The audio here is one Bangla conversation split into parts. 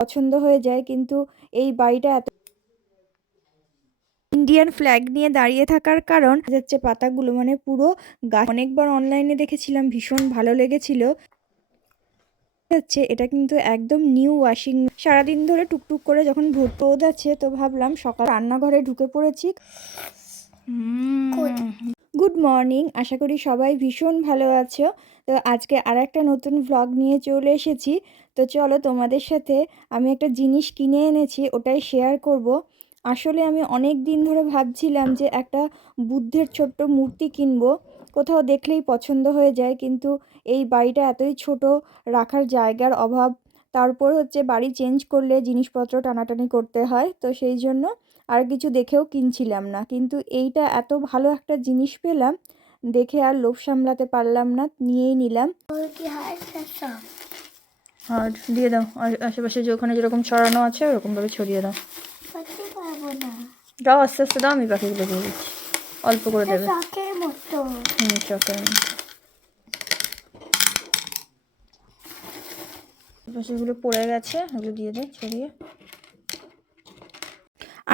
পছন্দ হয়ে যায়, কিন্তু এই বাড়িটা এত ইন্ডিয়ান ফ্ল্যাগ নিয়ে দাঁড়িয়ে থাকার কারণ যাচ্ছে পাতাগুলো মানে পুরো গাছ। অনেকবার অনলাইনে দেখেছিলাম, ভীষণ ভালো লেগেছিল। হচ্ছে এটা কিন্তু একদম নিউ ওয়াশিং সারাদিন ধরে টুকটুক করে যখন ভোট রোদ আছে, তো ভাবলাম সকাল রান্নাঘরে ঢুকে পড়েছি। গুড মর্নিং আশা করি সবাই ভীষণ ভালো আছো। তো আজকে আর একটা নতুন ভ্লগ নিয়ে চলে এসেছি। তো চলো তোমাদের সাথে আমি একটা জিনিস কিনে এনেছি, ওটাই শেয়ার করব। আসলে আমি অনেক দিন ধরে ভাবছিলাম যে একটা বুদ্ধের ছোট্ট মূর্তি কিনবো। কোথাও দেখলেই পছন্দ হয়ে যায়, কিন্তু এই বাড়িটা এতই ছোট, রাখার জায়গার অভাব। তারপর হচ্ছে বাড়ি চেঞ্জ করলে জিনিসপত্র টানাটানি করতে হয়। তো সেই জন্য আর কিছু দেখেও কিনছিলাম না। কিন্তু এইটা এত ভালো একটা জিনিস পেলাম দেখে আর লোভ সামলাতে পারলাম না নিয়েই নিলাম। আর দিয়ে দাও আর আশেপাশে যে ওখানে যেরকম ছড়ানো আছে ওরকমভাবে ছড়িয়ে দাও। দাও আস্তে আস্তে দাও আমি পাখিগুলো দিয়ে দিচ্ছি। অল্প করে দেবে। হুম চকের পাশেগুলো পড়ে গেছে ওগুলো দিয়ে দে ছড়িয়ে।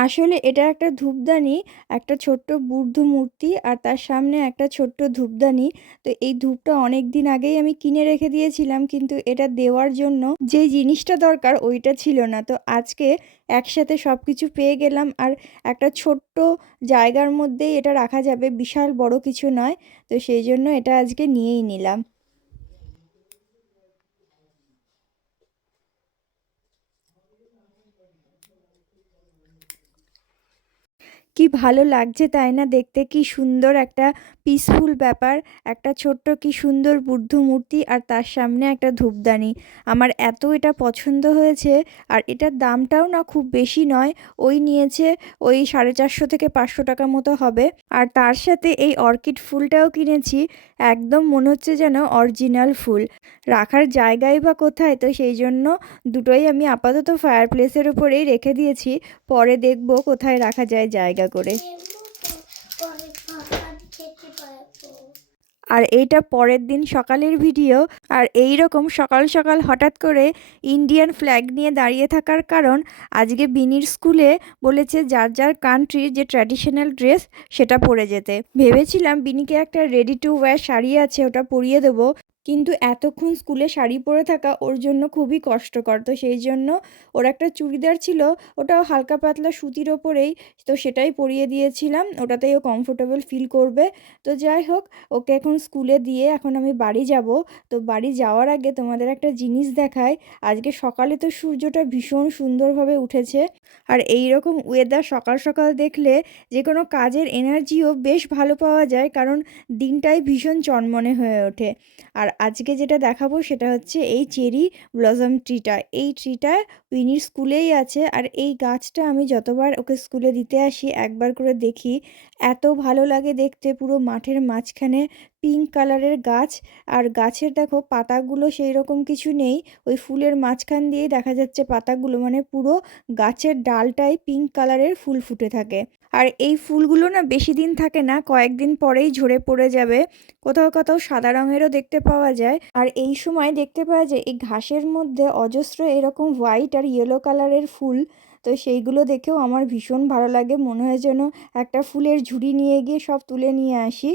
আসলে এটা একটা ধূপদানি, একটা ছোট্ট বুদ্ধ মূর্তি আর তার সামনে একটা ছোট্ট ধূপদানি। তো এই ধূপটা অনেক দিন আগেই আমি কিনে রেখে দিয়েছিলাম কিন্তু এটা দেওয়ার জন্য যে জিনিসটা দরকার ওইটা ছিল না। তো আজকে একসাথে সব কিছু পেয়ে গেলাম আর একটা ছোট্ট জায়গার মধ্যেই এটা রাখা যাবে, বিশাল বড় কিছু নয়। তো সেই জন্য এটা আজকে নিয়েই নিলাম। কি ভালো লাগছে তাই না? দেখতে কি সুন্দর একটা পিসফুল ব্যাপার, একটা ছোট্ট কি সুন্দর বুদ্ধ মূর্তি আর তার সামনে একটা ধূপদানি। আমার এত এটা পছন্দ হয়েছে আর এটার দামটাও না খুব বেশি নয়, ওই নিয়েছে ওই সাড়ে চারশো থেকে পাঁচশো টাকা মতো হবে। আর তার সাথে এই অর্কিড ফুলটাও কিনেছি, একদম মনে হচ্ছে যেন অরিজিনাল ফুল। রাখার জায়গায় বা কোথায়? তো সেই জন্য দুটোই আমি আপাতত ফায়ার প্লেসের উপরেই রেখে দিয়েছি, পরে দেখব কোথায় রাখা যায় জায়গা করে। খেতে পারব আর এইটা পরের দিন সকালের ভিডিও। আর এই রকম সকাল সকাল হঠাৎ করে ইন্ডিয়ান ফ্ল্যাগ নিয়ে দাঁড়িয়ে থাকার কারণ আজকে বিনির স্কুলে বলেছে যার যার কান্ট্রির যে ট্র্যাডিশনাল ড্রেস সেটা পরে যেতে। ভেবেছিলাম বিনিকে একটা রেডি টু ওয়্যার শাড়ি আছে ওটা পরিয়ে দেবো। কিন্তু এতক্ষণ স্কুলে শাড়ি পরে থাকা ওর জন্য খুবই কষ্টকর। তো সেই জন্য ওর একটা চুড়িদার ছিল, ওটাও হালকা পাতলা সুতির ওপরেই, তো সেটাই পরিয়ে দিয়েছিলাম। ওটাতেই ও কমফোর্টেবল ফিল করবে। তো যাই হোক, ওকে এখন স্কুলে দিয়ে এখন আমি বাড়ি যাব। তো বাড়ি যাওয়ার আগে তোমাদের একটা জিনিস দেখায় আজকে সকালে তো সূর্যটা ভীষণ সুন্দরভাবে উঠেছে। আর এই রকম ওয়েদার সকাল সকাল দেখলে যে কোনো কাজের এনার্জিও বেশ ভালো পাওয়া যায়, কারণ দিনটাই ভীষণ চনমনে হয়ে ওঠে। আর আজকে যেটা দেখাবো সেটা হচ্ছে এই চেরি ব্লসম ট্রিটা এই ট্রিটা উইনির স্কুলেই আছে আর এই গাছটা আমি যতবার ওকে স্কুলে দিতে আসি, একবার করে দেখি, এত ভালো লাগে দেখতে পুরো মাঠের মাঝখানে পিঙ্ক কালারের গাছ। আর গাছের দেখো পাতাগুলো সেই রকম কিছু নেই। ওই ফুলের মাঝখান দিয়েই দেখা যাচ্ছে পাতাগুলো। মানে পুরো গাছের ডালটাই পিঙ্ক কালারের ফুল ফুটে থাকে। আর এই ফুলগুলো না বেশি দিন থাকে না, কয়েকদিন পরেই ঝরে পড়ে যাবে। কোথাও কোথাও সাদা রঙেরও দেখতে পাওয়া যায়। আর এই সময় দেখতে পাওয়া যায় এই ঘাসের মধ্যে অজস্র এরকম হোয়াইট আর ইয়েলো কালারের ফুল। তো সেইগুলো দেখেও আমার ভীষণ ভালো লাগে। মনে হয় যেন একটা ফুলের ঝুড়ি নিয়ে গিয়ে সব তুলে নিয়ে আসি।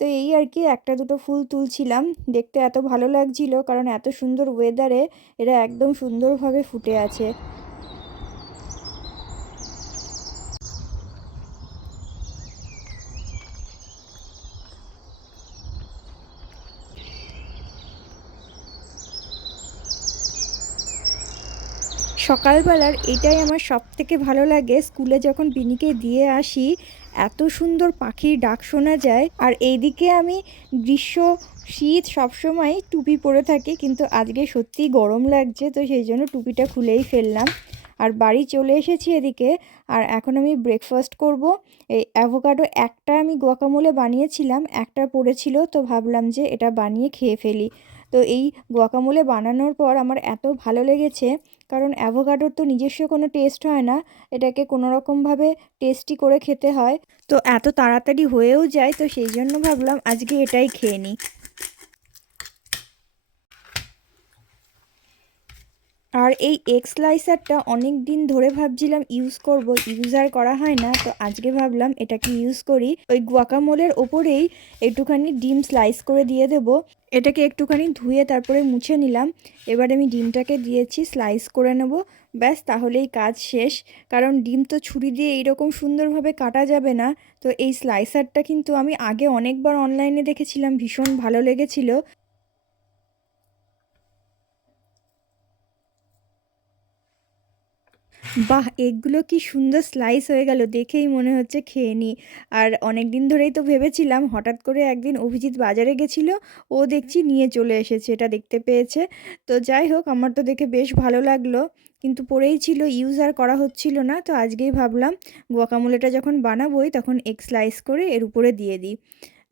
তো এই আর কি একটা দুটো ফুল তুলছিলাম। দেখতে এত ভালো লাগছিল কারণ এত সুন্দর ওয়েদারে এরা একদম সুন্দরভাবে ফুটে আছে। সকালবেলার এটাই আমার সব থেকে ভালো লাগে। স্কুলে যখন বিনিকে দিয়ে আসি এত সুন্দর পাখির ডাক শোনা যায়। আর এইদিকে আমি গ্রীষ্ম শীত সবসময় টুপি পরে থাকি, কিন্তু আজকে সত্যিই গরম লাগছে, তো সেই জন্য টুপিটা খুলেই ফেললাম। আর বাড়ি চলে এসেছি এদিকে, আর এখন আমি ব্রেকফাস্ট করব। এই অ্যাভোকাডো একটা আমি গোয়াকামোলে বানিয়েছিলাম, একটা পড়েছিল, তো ভাবলাম যে এটা বানিয়ে খেয়ে ফেলি। তো এই গোয়াকামোলে বানানোর পর আমার এত ভালো লেগেছে কারণ অ্যাভোকাডোর তো নিজস্ব কোনো টেস্ট হয় না, এটাকে কোনো রকমভাবে টেস্টি করে খেতে হয়। তো এত তাড়াতাড়ি হয়েও যায়, তো সেই জন্য ভাবলাম আজকে এটাই খেয়ে নিই। আর এই এগ স্লাইসারটা অনেক দিন ধরে ভাবছিলাম ইউজ করব ইউজ আর করা হয় না, তো আজকে ভাবলাম এটাকে ইউজ করি। ওই গুয়াকামোলের ওপরেই একটুখানি ডিম স্লাইস করে দিয়ে দেব। এটাকে একটুখানি ধুয়ে তারপরে মুছে নিলাম। এবার আমি ডিমটাকে দিয়েছি স্লাইস করে নেব। ব্যাস, তাহলেই কাজ শেষ। কারণ ডিম তো ছুরি দিয়ে এইরকম সুন্দরভাবে কাটা যাবে না। তো এই স্লাইসারটা কিন্তু আমি আগে অনেকবার অনলাইনে দেখেছিলাম, ভীষণ ভালো লেগেছিল। বাহ, এগুলো কি সুন্দর স্লাইস হয়ে গেল, দেখেই মনে হচ্ছে খেয়ে নিই আর অনেক দিন ধরেই তো ভেবেছিলাম, হঠাৎ করে একদিন অভিজিৎ বাজারে গেছিল, ও দেখছি নিয়ে চলে এসেছে, এটা দেখতে পেয়েছে। তো যাই হোক, আমার তো দেখে বেশ ভালো লাগল, কিন্তু পড়েই ছিল ইউজ আর করা হচ্ছিল না, তো আজকেই ভাবলাম গুয়াকামোলেটা যখন বানাবোই, তখন এগ স্লাইস করে এর উপরে দিয়ে দিই।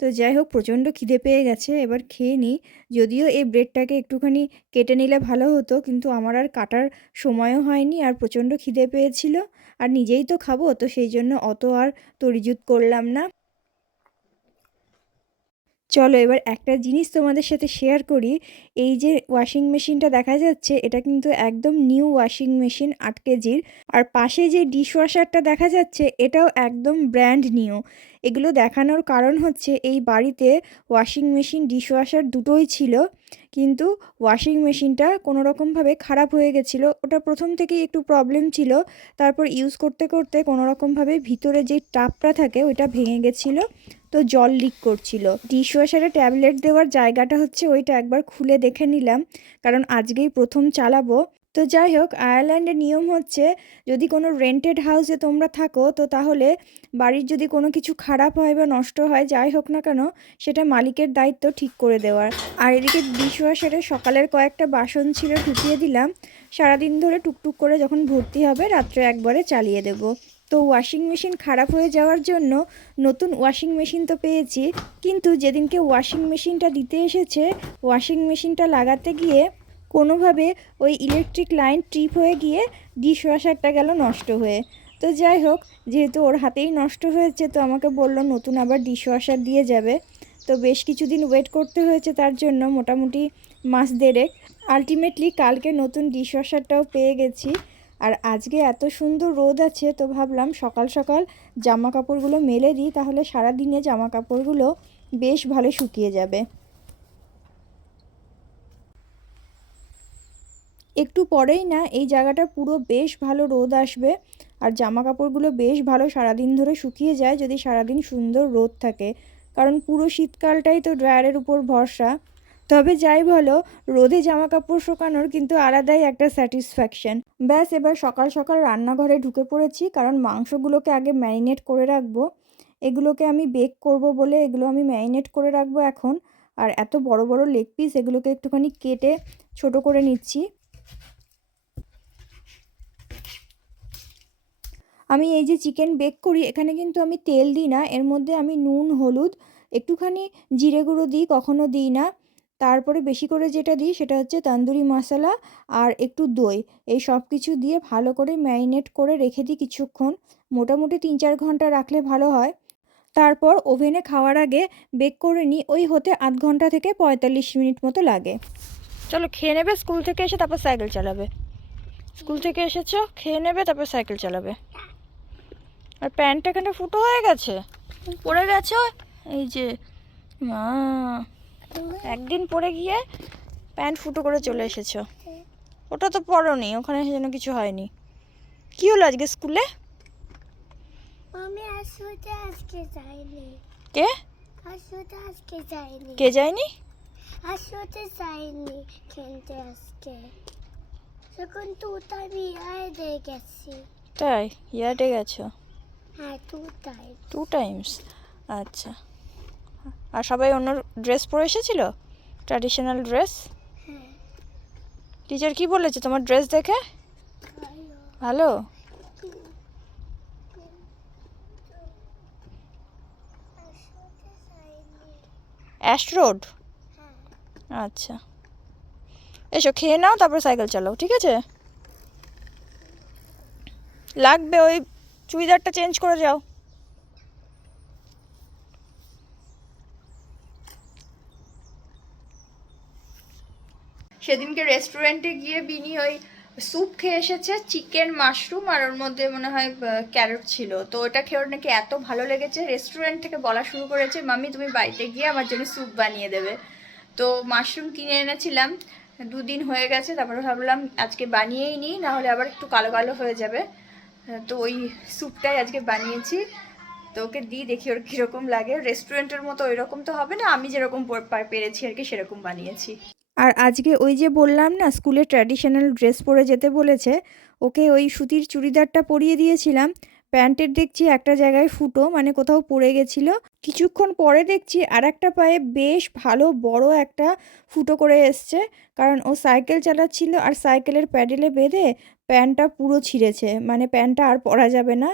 তো যাই হোক, প্রচণ্ড খিদে পেয়ে গেছে, এবার খেয়ে নিই। যদিও এই ব্রেডটাকে একটুখানি কেটে নিলে ভালো হতো, কিন্তু আমার আর কাটার সময়ও হয়নি আর প্রচণ্ড খিদে পেয়েছিল। আর নিজেই তো খাব, তো সেই জন্য অত আর তরিজুত করলাম না। চলো এবার একটা জিনিস তোমাদের সাথে শেয়ার করি। এই যে ওয়াশিং মেশিনটা দেখা যাচ্ছে, এটা কিন্তু একদম নিউ ওয়াশিং মেশিন আট কেজির। আর পাশে যে ডিশওয়াশারটা দেখা যাচ্ছে, এটাও একদম ব্র্যান্ড নিউ এগুলো দেখানোর কারণ হচ্ছে, এই বাড়িতে ওয়াশিং মেশিন ডিশওয়াশার দুটোই ছিল। কিন্তু ওয়াশিং মেশিনটা কোনো রকমভাবে খারাপ হয়ে গেছিল। ওটা প্রথম থেকেই একটু প্রবলেম ছিল। তারপর ইউজ করতে করতে কোনো রকমভাবে ভিতরে যে টাপটা থাকে, ওইটা ভেঙে গেছিল। তো জল লিক করছিল। ডিশওয়াশারে ট্যাবলেট দেওয়ার জায়গাটা হচ্ছে ওইটা একবার খুলে দেখে নিলাম, কারণ আজকেই প্রথম চালাবো। তো যাই হোক, আয়ারল্যান্ডের নিয়ম হচ্ছে, যদি কোনো রেন্টেড হাউসে তোমরা থাকো, তো তাহলে বাড়ির যদি কোনো কিছু খারাপ হয় বা নষ্ট হয়, যাই হোক না কেন, সেটা মালিকের দায়িত্ব ঠিক করে দেওয়ার। আর এদিকে ডিশওয়াশারে সকালের কয়েকটা বাসন ছিল ঢুকিয়ে দিলাম। সারাদিন ধরে টুকটুক করে যখন ভর্তি হবে, রাত্রে একবারে চালিয়ে দেব। তো ওয়াশিং মেশিন খারাপ হয়ে যাওয়ার জন্য নতুন ওয়াশিং মেশিন তো পেয়েছি। কিন্তু যেদিনকে ওয়াশিং মেশিনটা দিতে এসেছে ওয়াশিং মেশিনটা লাগাতে গিয়ে কোনোভাবে ওই ইলেকট্রিক লাইন ট্রিপ হয়ে গিয়ে ডিশওয়াশারটা গেল নষ্ট হয়ে। তো যাই হোক, যেহেতু ওর হাতেই নষ্ট হয়েছে, তো আমাকে বলল নতুন আবার ডিশওয়াশার দিয়ে যাবে। তো বেশ কিছুদিন ওয়েট করতে হয়েছে তার জন্য, মোটামুটি মাস দেড়েক। আলটিমেটলি কালকে নতুন ডিশওয়াশারটাও পেয়ে গেছি। আর আজকে এত সুন্দর রোদ আছে তো ভাবলাম সকাল সকাল জামা কাপড়গুলো মেলে দিই, তাহলে সারা দিনে জামা কাপড়গুলো বেশ ভালো শুকিয়ে যাবে। একটু পরেই না, এই জায়গাটা পুরো বেশ ভালো রোদ আসবে আর জামা কাপড়গুলো বেশ ভালো সারাদিন ধরে শুকিয়ে যায় যদি সারাদিন সুন্দর রোদ থাকে। কারণ পুরো শীতকালটাই তো ড্রায়ারের উপর ভরসা। তবে যাই বলো, রোদে জামা কাপড় শুকানোর কিন্তু আলাদাই একটা স্যাটিসফ্যাকশন ব্যাস, এবার সকাল সকাল রান্নাঘরে ঢুকে পড়েছি, কারণ মাংসগুলোকে আগে ম্যারিনেট করে রাখব। এগুলোকে আমি বেক করব বলে এগুলো আমি ম্যারিনেট করে রাখব এখন। আর এত বড় বড় লেগ পিস এগুলোকে একটুখানি কেটে ছোট করে নিচ্ছি। আমি এই যে চিকেন বেক করি, এখানে কিন্তু আমি তেল দিই না, এর মধ্যে আমি নুন, হলুদ, একটুখানি জিরে গুঁড়ো দিই, কখনো দিই না। তারপরে বেশি করে যেটা দিই সেটা হচ্ছে তন্দুরি মশলা আর একটু দই। এই সব কিছু দিয়ে ভালো করে ম্যারিনেট করে রেখে দিই কিছুক্ষণ। মোটামুটি তিন চার ঘণ্টা রাখলে ভালো হয়। তারপর ওভেনে খাওয়ার আগে বেক করে নিই, ওই হতে আধ ঘণ্টা থেকে পঁয়তাল্লিশ মিনিট মতো লাগে। চলো, খেয়ে নেবে, স্কুল থেকে এসে তারপর সাইকেল চালাবে। স্কুল থেকে এসেছ, খেয়ে নেবে, তারপর সাইকেল চালাবে। আর প্যান্টটা এখানে ফুটো হয়ে গেছে? পড়ে গেছো? এই যে, মা। একদিন পরে গিয়ে প্যান্ট ফুটো করে চলে এসেছ। ওটা তো পরনি ওখানে যেন কিছু হয়নি। কি হলো আজকে স্কুলে? আজকে যাইনি। কে? আজকে যাইনি। কে যায়নি? আসতে যাইনি খেলতে আজকে। গেছি। তাই? ইয়ার্ডে গেছো? হ্যাঁ তুতাই টু টাইমস আচ্ছা। আর সবাই অন্য ড্রেস পরে এসেছিল? ট্র্যাডিশনাল ড্রেস টিচার কি বলেছে? তোমার ড্রেস দেখে? ভালো? অ্যাশ রোড আচ্ছা। এসো, খেয়ে নাও, তারপর সাইকেল চালাও, ঠিক আছে? লাগবে ওই চুড়িদারটা চেঞ্জ করে যাও। সেদিনকে রেস্টুরেন্টে গিয়ে বিনি ওই স্যুপ খেয়ে এসেছে চিকেন মাশরুম আর ওর মধ্যে মনে হয় ক্যারট ছিল। তো ওটা খেয়ে ওর নাকি এত ভালো লেগেছে। রেস্টুরেন্ট থেকে বলা শুরু করেছে, মাম্মি, তুমি বাড়িতে গিয়ে আমার জন্য স্যুপ বানিয়ে দেবে। তো মাশরুম কিনে এনেছিলাম, দুদিন হয়ে গেছে, তারপরে ভাবলাম আজকে বানিয়েই নিই, নাহলে আবার একটু কালো কালো হয়ে যাবে। তো ওই স্যুপটাই আজকে বানিয়েছি। তো ওকে দিই, দেখি ওর কীরকম লাগে। রেস্টুরেন্টের মতো ওই রকম তো হবে না, আমি যেরকম পেরেছি আর কি, সেরকম বানিয়েছি। আর আজকে ওই যে বললাম না, স্কুলে ট্র্যাডিশনাল ড্রেস পরে যেতে বলেছে, ওকে ওই সুতির চুড়িদারটা পরিয়ে দিয়েছিলাম। প্যান্টের দেখছি একটা জায়গায় ফুটো মানে কোথাও পড়ে গেছিল। কিছুক্ষণ পরে দেখছি আর একটা পায়ে বেশ ভালো বড় একটা ফুটো করে এসছে, কারণ ও সাইকেল চালাচ্ছিল আর সাইকেলের প্যাডেলে বেঁধে প্যান্টটা পুরো ছিঁড়েছে মানে প্যান্টটা আর পরা যাবে না।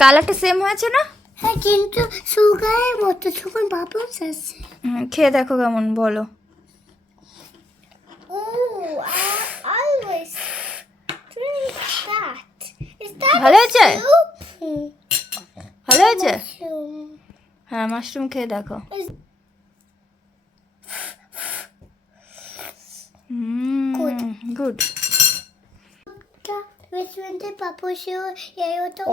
কালারটা সেম হয়েছে না? কিন্তু সুগারের মতো যখন বাবলস আছে। খেয়ে দেখো কেমন বলো। that ভালো হয়েছে? ভালো হয়েছে? হ্যাঁ মাশরুম খেয়ে দেখো। গুড রেস্টুরেন্টে পাপোশও এই ওটা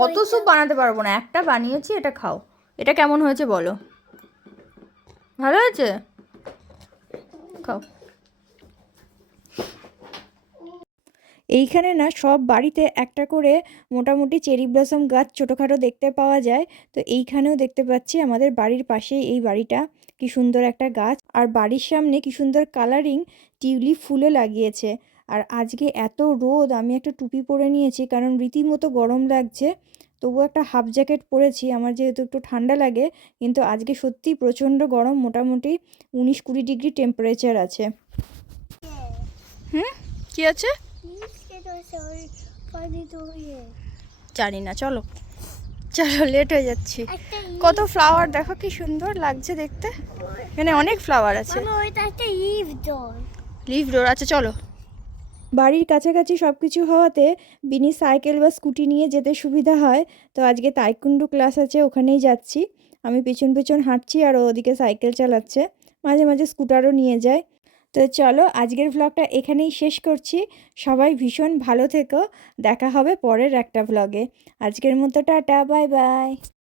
অত স্যুপ বানাতে পারব না, একটা বানিয়েছি, এটা খাও। এটা কেমন হয়েছে বলো। ভালো হয়েছে? খাও। এইখানে না সব বাড়িতে একটা করে মোটামুটি চেরি ব্লসম গাছ ছোটোখাটো দেখতে পাওয়া যায়। তো এইখানেও দেখতে পাচ্ছি আমাদের বাড়ির পাশেই এই বাড়িটা। কি সুন্দর একটা গাছ। আর বাড়ির সামনে কি সুন্দর কালারিং টিউলিপ ফুলও লাগিয়েছে। আর আজকে এত রোদ আমি একটা টুপি পরে নিয়েছি কারণ রীতিমতো গরম লাগছে। তবু একটা হাফ জ্যাকেট পরেছি আমার যেহেতু একটু ঠান্ডা লাগে কিন্তু আজকে সত্যি প্রচণ্ড গরম মোটামুটি উনিশ কুড়ি ডিগ্রি টেম্পারেচার আছে। হুম? কি আছে? জানি না চলো। চলো লেট হয়ে যাচ্ছি। কত ফ্লাওয়ার দেখো কি সুন্দর লাগছে দেখতে। এখানে অনেক ফ্লাওয়ার আছে। লিভ ডোর আছে চলো। বাড়ির কাছাকাছি সব কিছু হওয়াতে বিনি সাইকেল বা স্কুটি নিয়ে যেতে সুবিধা হয়। তো আজকে তাইকুন্ডু ক্লাস আছে, ওখানেই যাচ্ছি। আমি পিছন পিছন হাঁটছি আর ওদিকে সাইকেল চালাচ্ছে। মাঝে মাঝে স্কুটারও নিয়ে যায়। তো চলো আজকের ভ্লগটা এখানেই শেষ করছি। সবাই ভীষণ ভালো থেকো। দেখা হবে পরের একটা ভ্লগে আজকের মতো টাটা, বাই বাই।